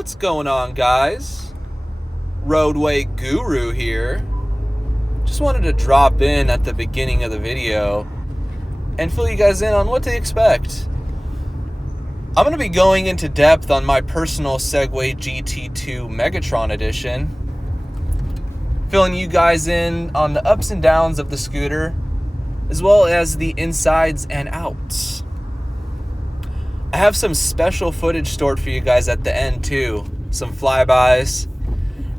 What's going on, guys? Roadway Guru here. Just wanted to drop in at the beginning of the video and fill you guys in on what to expect. I'm going to be going into depth on my personal Segway GT2 Megatron Edition, filling you guys in on the ups and downs of the scooter, as well as the insides and outs. I have some special footage stored for you guys at the end too, some flybys,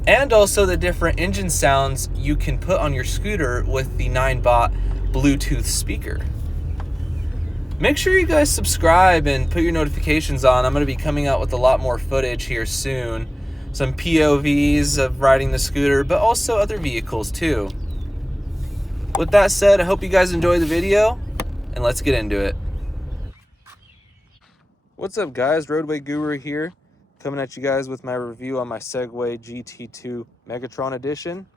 and also the different engine sounds you can put on your scooter with the 9-bot Bluetooth speaker. Make sure you guys subscribe and put your notifications on. I'm going to be coming out with a lot more footage here soon. Some POVs of riding the scooter, but also other vehicles too. With that said, I hope you guys enjoy the video, and let's get into it. What's up, guys? Roadway Guru here, coming at you guys with my review on my Segway GT2 Megatron Edition.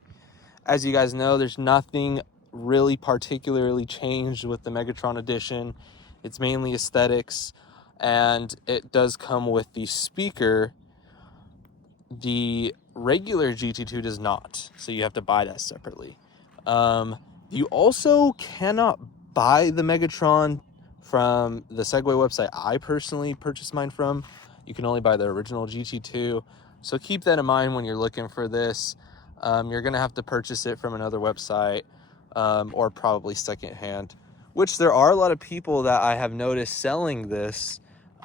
As you guys know, there's nothing really particularly changed with the Megatron Edition. It's mainly aesthetics, and it does come with the speaker. The regular GT2 does not, so you have to buy that separately. You also cannot buy the Megatron from the Segway website I personally purchased mine from. You can only buy the original GT2, so keep that in mind when you're looking for this. You're gonna have to purchase it from another website, or probably secondhand, which there are a lot of people that I have noticed selling this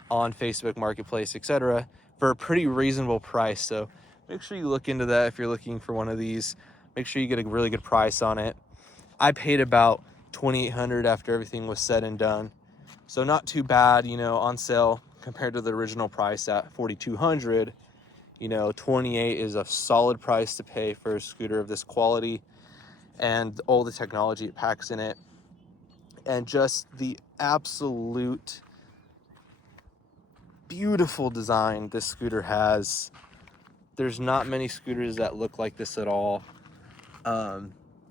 on Facebook Marketplace, etc., for a pretty reasonable price. So make sure you look into that if you're looking for one of these. Make sure you get a really good price on it. I paid about $2,800 after everything was said and done, so not too bad, you know, on sale compared to the original price at $4,200. You know, $28 is a solid price to pay for a scooter of this quality and all the technology it packs in it, and just the absolute beautiful design this scooter has. There's not many scooters that look like this at all.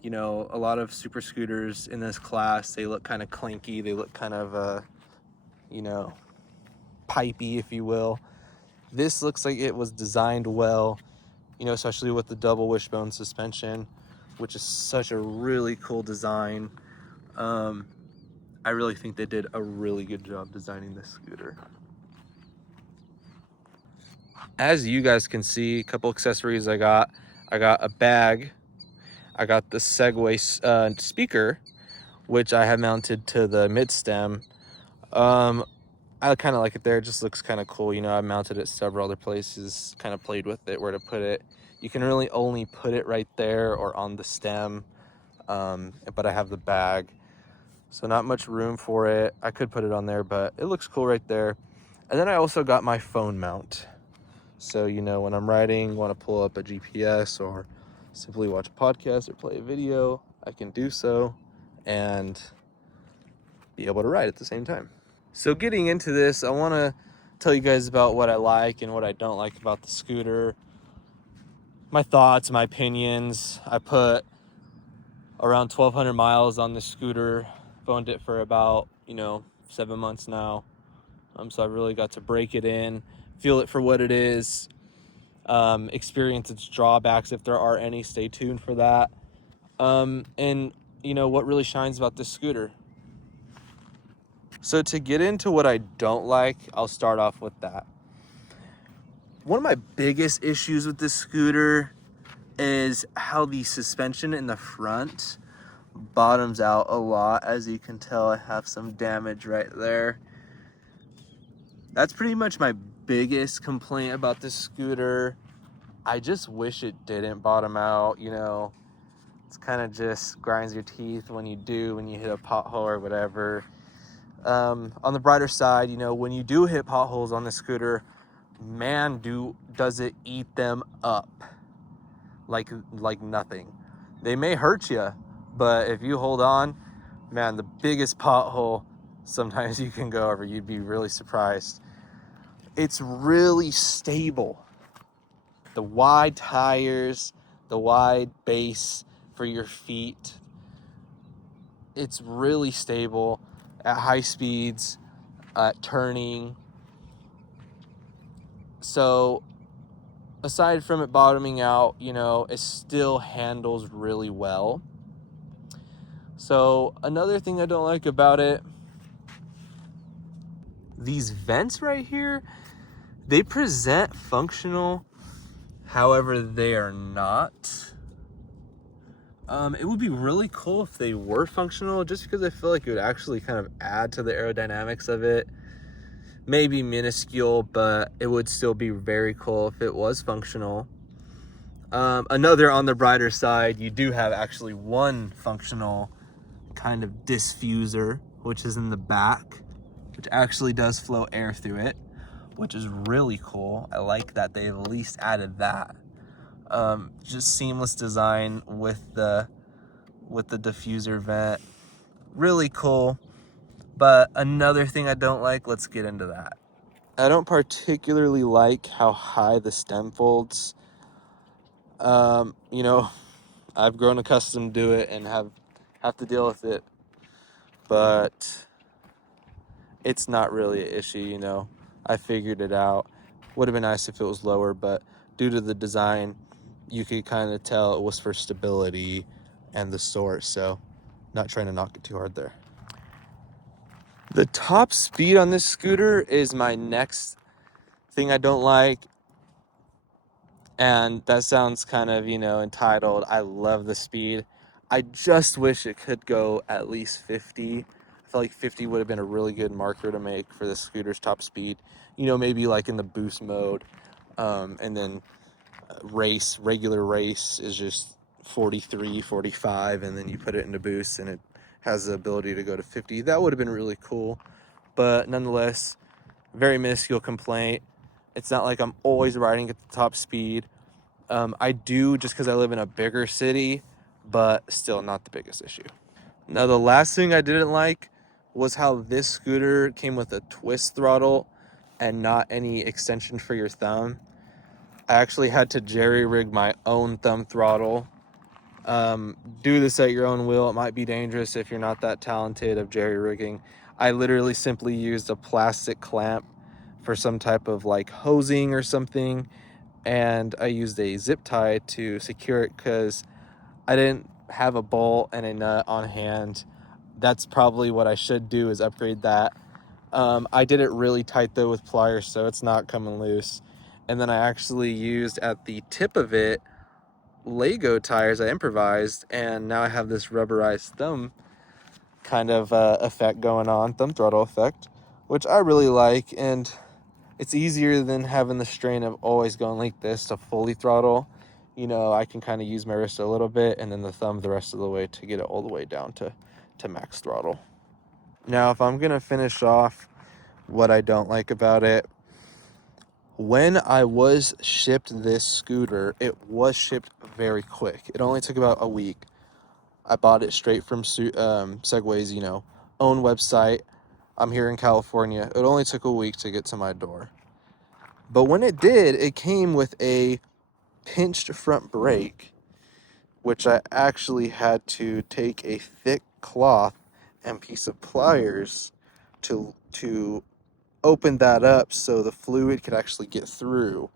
You know, a lot of super scooters in this class, they look kind of clanky. They look kind of, you know, pipey, if you will. This looks like it was designed well, you know, especially with the double wishbone suspension, which is such a really cool design. I really think they did a really good job designing this scooter. As you guys can see, a couple accessories I got a bag. I got the Segway speaker, which I have mounted to the mid stem. I kind of like it there. It just looks kind of cool. You know, I mounted it several other places, kind of played with it, where to put it. You can really only put it right there or on the stem, but I have the bag, so not much room for it. I could put it on there, but it looks cool right there. And then I also got my phone mount. So, you know, when I'm riding, want to pull up a GPS or simply watch a podcast or play a video, I can do so and be able to ride at the same time. So getting into this, I want to tell you guys about what I like and what I don't like about the scooter. My thoughts, my opinions. I put around 1,200 miles on this scooter. I've owned it for about, 7 months now. So I really got to break it in, feel it for what it is, experience its drawbacks if there are any. Stay tuned for that. And what really shines about this scooter. So to get into what I don't like, I'll start off with that. One of my biggest issues with this scooter is how the suspension in the front bottoms out a lot. As you can tell, I have some damage right there. That's pretty much my biggest complaint about this scooter. I just wish it didn't bottom out, It's kind of just grinds your teeth when you hit a pothole or whatever. On the brighter side, when you do hit potholes on the scooter, man, does it eat them up like nothing. They may hurt you, but if you hold on, man, the biggest pothole sometimes you can go over, you'd be really surprised. It's really stable. The wide tires, the wide base for your feet, it's really stable at high speeds, at turning. So aside from it bottoming out, you know, it still handles really well. So another thing I don't like about it, these vents right here, they present functional, however they are not. It would be really cool if they were functional, just because I feel like it would actually kind of add to the aerodynamics of it. Maybe minuscule, but it would still be very cool if it was functional. Another on the brighter side, you do have actually one functional kind of diffuser, which is in the back, which actually does flow air through it, which is really cool. I like that they've at least added that. Just seamless design with the diffuser vent, really cool. But another thing I don't like, let's get into that. I don't particularly like how high the stem folds. You know, I've grown accustomed to it and have to deal with it, but it's not really an issue, you know. I figured it out. Would have been nice if it was lower, but due to the design, you could kind of tell it was for stability and the source, so not trying to knock it too hard there. The top speed on this scooter is my next thing I don't like, and that sounds kind of, you know, entitled. I love the speed. I just wish it could go at least 50. I feel like 50 would have been a really good marker to make for the scooter's top speed. You know, maybe like in the boost mode, and then regular race is just 43, 45, and then you put it into boost and it has the ability to go to 50. That would have been really cool, but nonetheless, very minuscule complaint. It's not like I'm always riding at the top speed. I do just because I live in a bigger city, but still not the biggest issue. Now, the last thing I didn't like was how this scooter came with a twist throttle and not any extension for your thumb. I actually had to jerry rig my own thumb throttle. Do this at your own will. It might be dangerous if you're not that talented of jerry rigging. I literally simply used a plastic clamp for some type of like hosing or something, and I used a zip tie to secure it because I didn't have a bolt and a nut on hand. That's probably what I should do, is upgrade that. I did it really tight though with pliers, so it's not coming loose. And then I actually used at the tip of it Lego tires I improvised, and now I have this rubberized thumb kind of effect going on, thumb throttle effect, which I really like. And it's easier than having the strain of always going like this to fully throttle. You know, I can kind of use my wrist a little bit and then the thumb the rest of the way to get it all the way down to max throttle. Now, if I'm going to finish off what I don't like about it, when I was shipped this scooter, it was shipped very quick. It only took about a week. I bought it straight from Segway's, you know, own website. I'm here in California. It only took a week to get to my door. But when it did, it came with a pinched front brake, which I actually had to take a thick cloth and piece of pliers to open that up so the fluid could actually get through,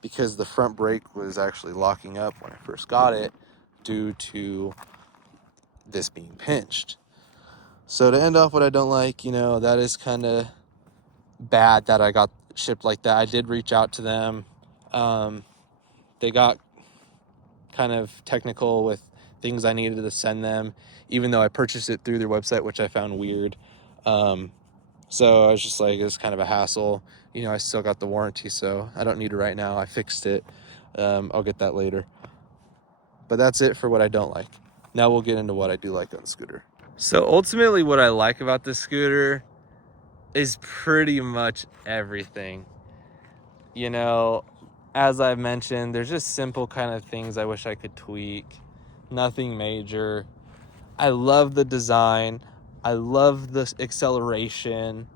because the front brake was actually locking up when I first got it due to this being pinched. So to end off what I don't like, you know, that is kind of bad that I got shipped like that. I did reach out to them. They got kind of technical with things I needed to send them, even though I purchased it through their website, which I found weird. So I was just like, it's kind of a hassle. You know, I still got the warranty, so I don't need it right now. I fixed it. I'll get that later. But that's it for what I don't like. Now we'll get into what I do like on the scooter. So ultimately what I like about this scooter is pretty much everything. You know, as I've mentioned, there's just simple kind of things I wish I could tweak. Nothing major. I love the design. I love the acceleration.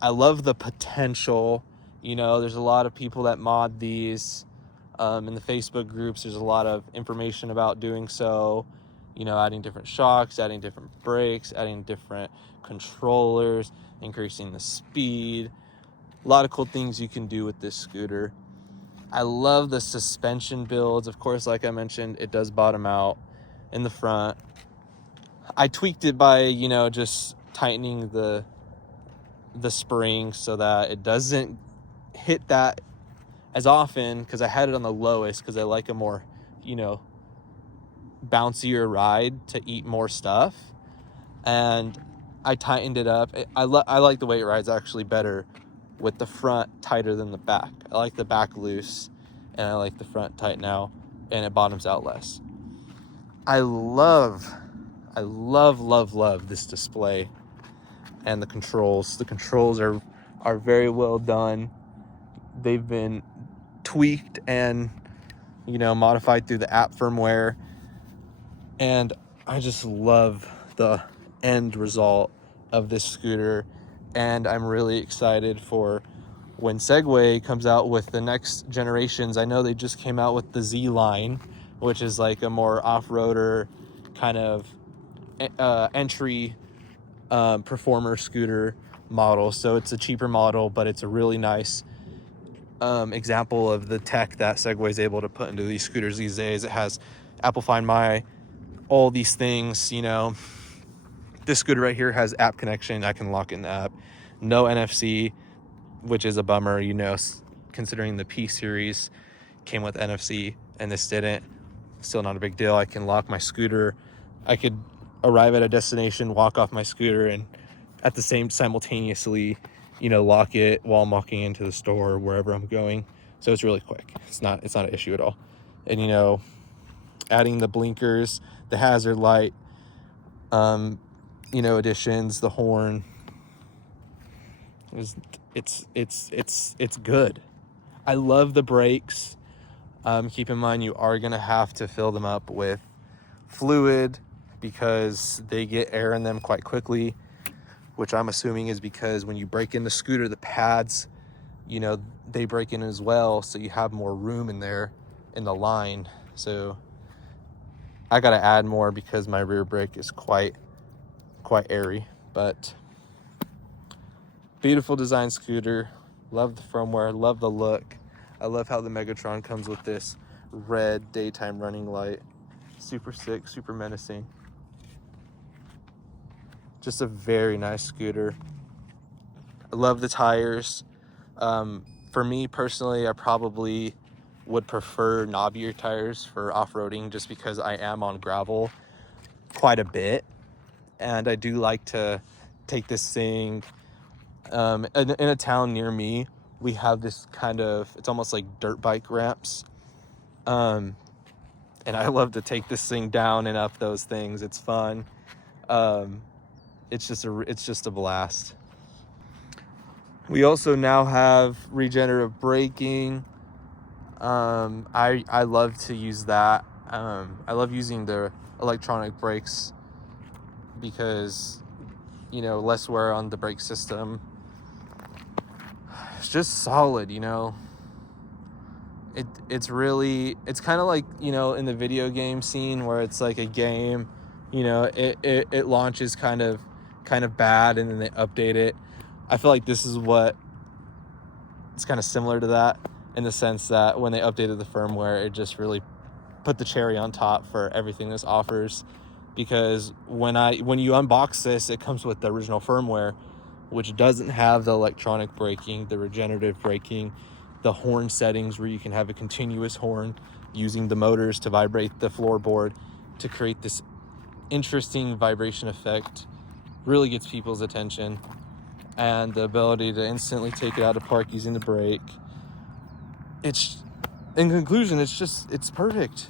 I love the potential. You know, there's a lot of people that mod these. In the Facebook groups, there's a lot of information about doing so. You know, adding different shocks, adding different brakes, adding different controllers, increasing the speed. A lot of cool things you can do with this scooter. I love the suspension builds. Of course, like I mentioned, it does bottom out in the front. I tweaked it by, you know, just tightening the spring so that it doesn't hit that as often, because I had it on the lowest because I like a more, you know, bouncier ride to eat more stuff. And I tightened it up. I like the way it rides actually better with the front tighter than the back. I like the back loose, and I like the front tight now, and it bottoms out less. I love this display and the controls. The controls are very well done. They've been tweaked and, you know, modified through the app firmware, and I just love the end result of this scooter. And I'm really excited for when Segway comes out with the next generations. I know they just came out with the Z line, which is like a more off-roader kind of entry performer scooter model. So it's a cheaper model, but it's a really nice example of the tech that Segway is able to put into these scooters these days. It has Apple Find My, all these things, you know. This scooter right here has app connection. I can lock in the app. No NFC, which is a bummer, you know, considering the P series came with NFC and this didn't. Still not a big deal. I can lock my scooter. I could arrive at a destination, walk off my scooter, and at the same simultaneously, you know, lock it while I'm walking into the store or wherever I'm going. So it's really quick. It's not an issue at all. And, you know, adding the blinkers, the hazard light, you know, additions, the horn, it's good. I love the brakes. Keep in mind, you are gonna have to fill them up with fluid because they get air in them quite quickly, which I'm assuming is because when you break in the scooter, the pads, you know, they break in as well, so you have more room in there in the line. So I gotta add more because my rear brake is quite airy. But beautiful design scooter. Love the firmware, love the look. I love how the Megatron comes with this red daytime running light. Super sick, super menacing. Just a very nice scooter. I love the tires. For me personally, I probably would prefer knobbier tires for off-roading just because I am on gravel quite a bit. And I do like to take this thing in a town near me. We have this kind of, it's almost like dirt bike ramps. And I love to take this thing down and up those things. It's fun. It's just a blast. We also now have regenerative braking. I love to use that. I love using the electronic brakes because, you know, less wear on the brake system. It's just solid, you know. It's kind of like, you know, in the video game scene where it's like a game, you know, it launches kind of bad and then they update it. I feel like this is what it's kind of similar to that, in the sense that when they updated the firmware, it just really put the cherry on top for everything this offers. Because when you unbox this, it comes with the original firmware, which doesn't have the electronic braking, the regenerative braking, the horn settings where you can have a continuous horn using the motors to vibrate the floorboard to create this interesting vibration effect. Really gets people's attention. And the ability to instantly take it out of park using the brake. It's, in conclusion, it's perfect.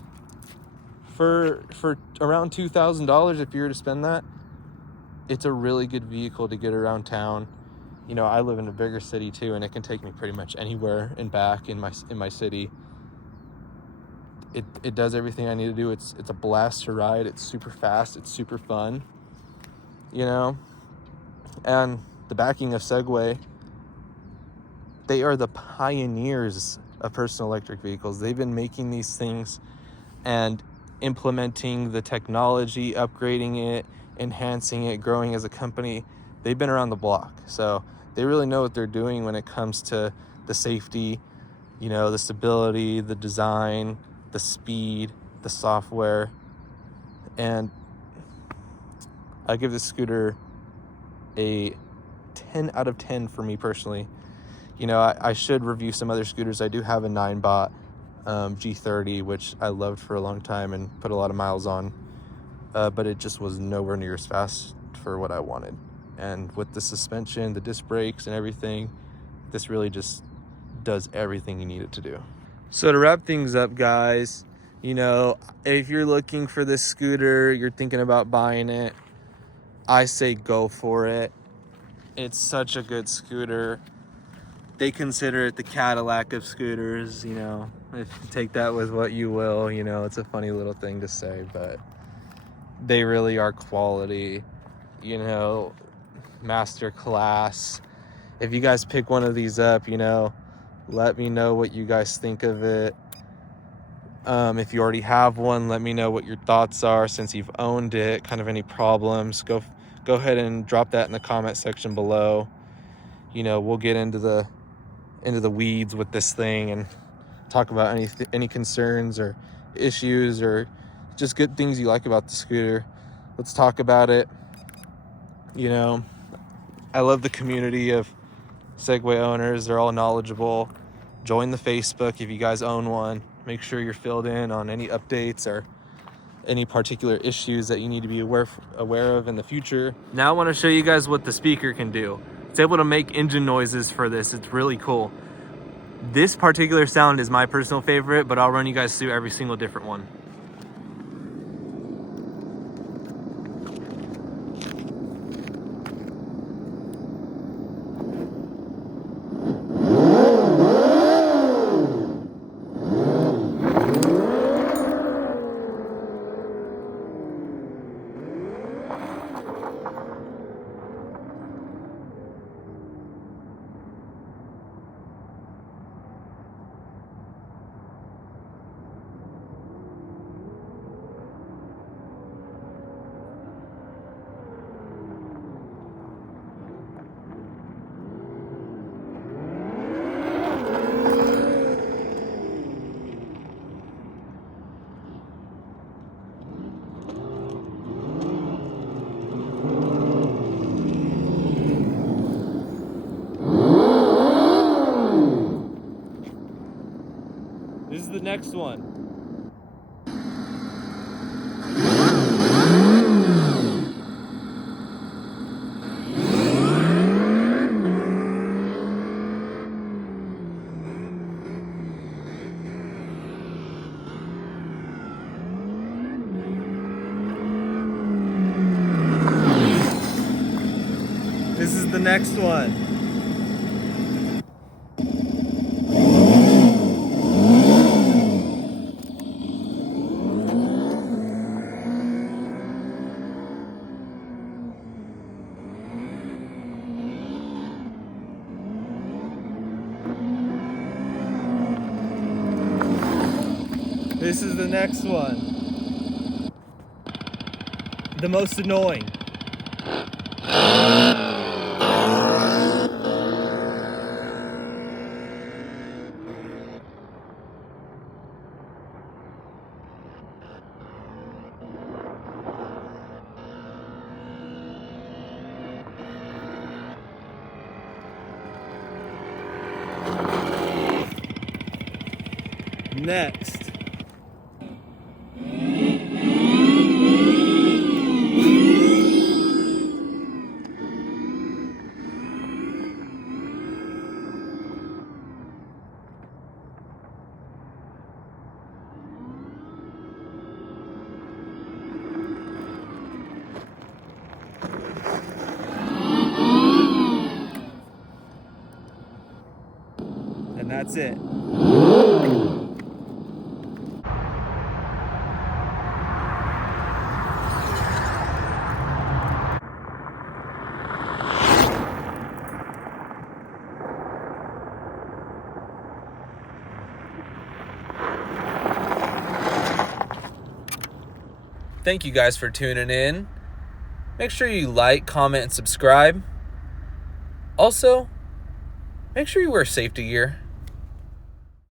For around $2,000, if you were to spend that, it's a really good vehicle to get around town. You know, I live in a bigger city too, and it can take me pretty much anywhere and back in my city. It does everything I need to do. It's a blast to ride. It's super fast. It's super fun. You know, and the backing of Segway, they are the pioneers of personal electric vehicles. They've been making these things and implementing the technology, upgrading it, enhancing it, growing as a company. They've been around the block. So they really know what they're doing when it comes to the safety, You know, the stability, the design, the speed, the software. And I give this scooter a 10 out of 10 for me personally. You know, I should review some other scooters. I do have a 9-bot G30, which I loved for a long time and put a lot of miles on. But it just was nowhere near as fast for what I wanted. And with the suspension, the disc brakes and everything, this really just does everything you need it to do. So to wrap things up, guys, you know, if you're looking for this scooter, you're thinking about buying it, I say go for it. It's such a good scooter. They consider it the Cadillac of scooters, you know. If you take that with what you will, you know, it's a funny little thing to say, but they really are quality, you know, master class. If you guys pick one of these up, you know, let me know what you guys think of it. If you already have one, let me know what your thoughts are since you've owned it. Kind of any problems, go ahead and drop that in the comment section below. You know, we'll get into the weeds with this thing and talk about any concerns or issues or just good things you like about the scooter. Let's talk about it. You know, I love the community of Segway owners. They're all knowledgeable. Join the Facebook if you guys own one. Make sure you're filled in on any updates or any particular issues that you need to be aware of in the future. Now I want to show you guys what the speaker can do. It's able to make engine noises for this. It's really cool. This particular sound is my personal favorite, but I'll run you guys through every single different one. This is the next one. This is the next one. This is the next one. The most annoying. Next. And that's it. Thank you guys for tuning in. Make sure you like, comment, and subscribe. Also, make sure you wear safety gear.